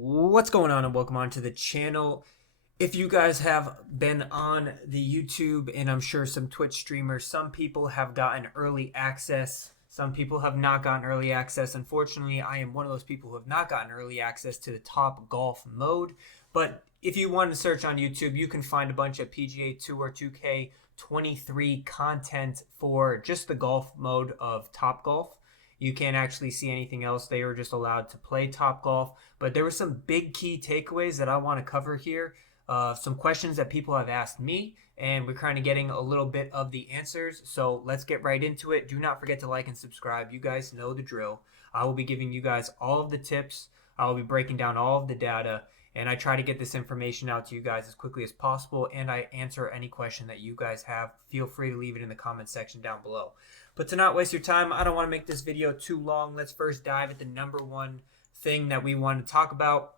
What's going on, and welcome on to the channel. If you guys have been on the YouTube and I'm sure some Twitch streamers, some people have gotten early access. Some people have not gotten early access. Unfortunately, I am one of those people who have not gotten early access to the Top Golf mode. But if you want to search on YouTube, you can find a bunch of PGA Tour 2K23 content for just the golf mode of Top Golf. You can't actually see anything else. They were just allowed to play Top Golf. But there were some big key takeaways that I want to cover here. Some questions that people have asked me, and we're kind of getting a little bit of the answers. So let's get right into it. Do not forget to like and subscribe. You guys know the drill. I will be giving you guys all of the tips. I will be breaking down all of the data, and I try to get this information out to you guys as quickly as possible, and I answer any question that you guys have. Feel free to leave it in the comment section down below. But to not waste your time, I don't want to make this video too long. Let's first dive at the number one thing that we want to talk about: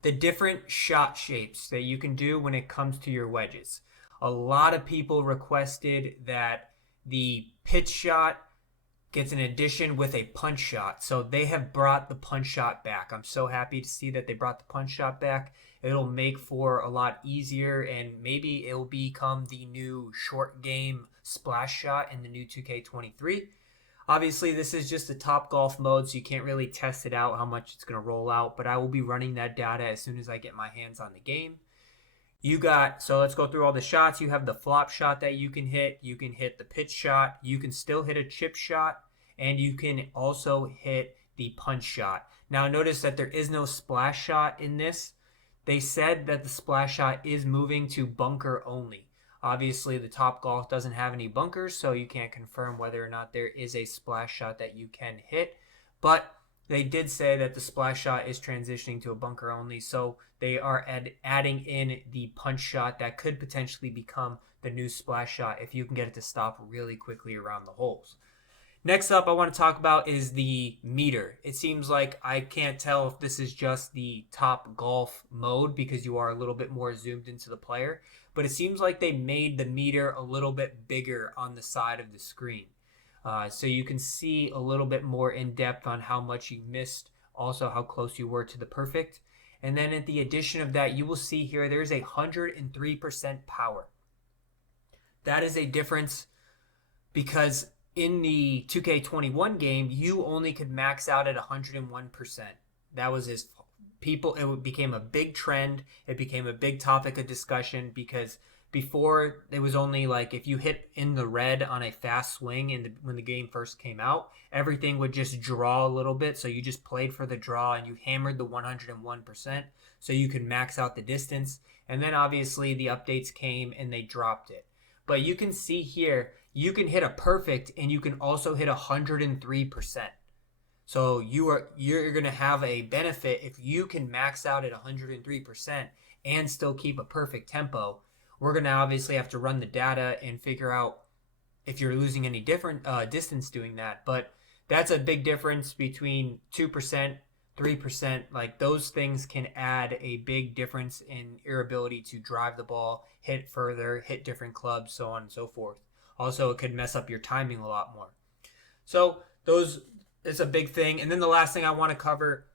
the different shot shapes that you can do when it comes to your wedges. A lot of people requested that the pitch shot gets an addition with a punch shot. So they have brought the punch shot back. I'm so happy to see that they brought the punch shot back. It'll make for a lot easier, and maybe it'll become the new short game splash shot in the new 2K23. Obviously, this is just the Top Golf mode, so you can't really test it out how much it's going to roll out, but I will be running that data as soon as I get my hands on the game. So let's go through all the shots. You have the flop shot that you can hit the pitch shot, you can still hit a chip shot, and you can also hit the punch shot. Now notice that there is no splash shot in this. They said that the splash shot is moving to bunker only. Obviously, the Top Golf doesn't have any bunkers, so you can't confirm whether or not there is a splash shot that you can hit. But they did say that the splash shot is transitioning to a bunker only, so they are adding in the punch shot that could potentially become the new splash shot if you can get it to stop really quickly around the holes. Next up, I want to talk about is the meter. It seems like I can't tell if this is just the Top Golf mode because you are a little bit more zoomed into the player, but it seems like they made the meter a little bit bigger on the side of the screen. So you can see a little bit more in depth on how much you missed, also how close you were to the perfect. And then at the addition of that, you will see here there's 103% power. That is a difference because in the 2K21 game, you only could max out at 101%. That was his people. It became a big trend. It became a big topic of discussion because before it was only like if you hit in the red on a fast swing when the game first came out, everything would just draw a little bit. So you just played for the draw and you hammered the 101% so you could max out the distance. And then obviously the updates came and they dropped it. But you can see here, you can hit a perfect and you can also hit 103%. So you're going to have a benefit if you can max out at 103% and still keep a perfect tempo. We're going to obviously have to run the data and figure out if you're losing any different distance doing that. But that's a big difference between 2%, 3%. Like those things can add a big difference in your ability to drive the ball, hit further, hit different clubs, so on and so forth. Also, it could mess up your timing a lot more. So it's a big thing. And then the last thing I want to cover,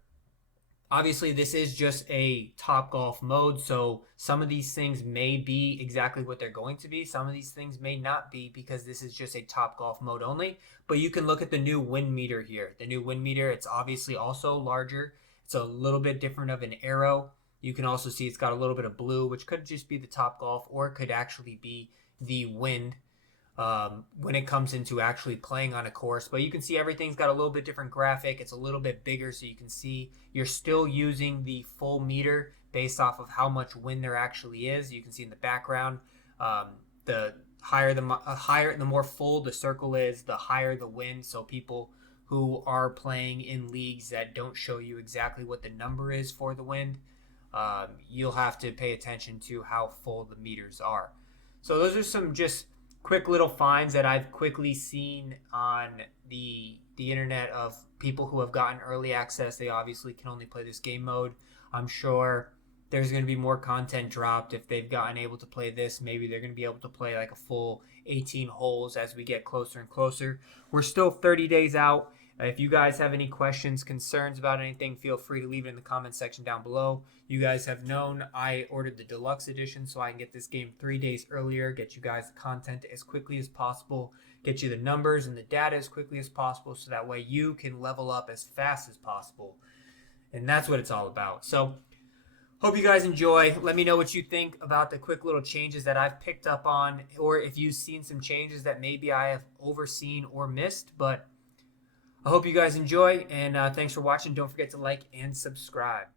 obviously this is just a Top Golf mode, so some of these things may be exactly what they're going to be. Some of these things may not be because this is just a Top Golf mode only. But you can look at the new wind meter here. The new wind meter, it's obviously also larger. It's a little bit different of an arrow. You can also see it's got a little bit of blue, which could just be the Top Golf, or it could actually be the wind when it comes into actually playing on a course. But you can see everything's got a little bit different graphic. It's a little bit bigger, so you can see you're still using the full meter based off of how much wind there actually is. You can see in the background, the more full the circle is, the higher the wind. So people who are playing in leagues that don't show you exactly what the number is for the wind, you'll have to pay attention to how full the meters are. So those are some just quick little finds that I've quickly seen on the internet of people who have gotten early access. They obviously can only play this game mode. I'm sure there's going to be more content dropped if they've gotten able to play this. Maybe they're going to be able to play like a full 18 holes as we get closer and closer. We're still 30 days out. If you guys have any questions, concerns about anything, feel free to leave it in the comment section down below. You guys have known I ordered the deluxe edition so I can get this game 3 days earlier, get you guys the content as quickly as possible, get you the numbers and the data as quickly as possible, so that way you can level up as fast as possible. And that's what it's all about. So hope you guys enjoy. Let me know what you think about the quick little changes that I've picked up on, or if you've seen some changes that maybe I have overseen or missed. But I hope you guys enjoy, and thanks for watching. Don't forget to like and subscribe.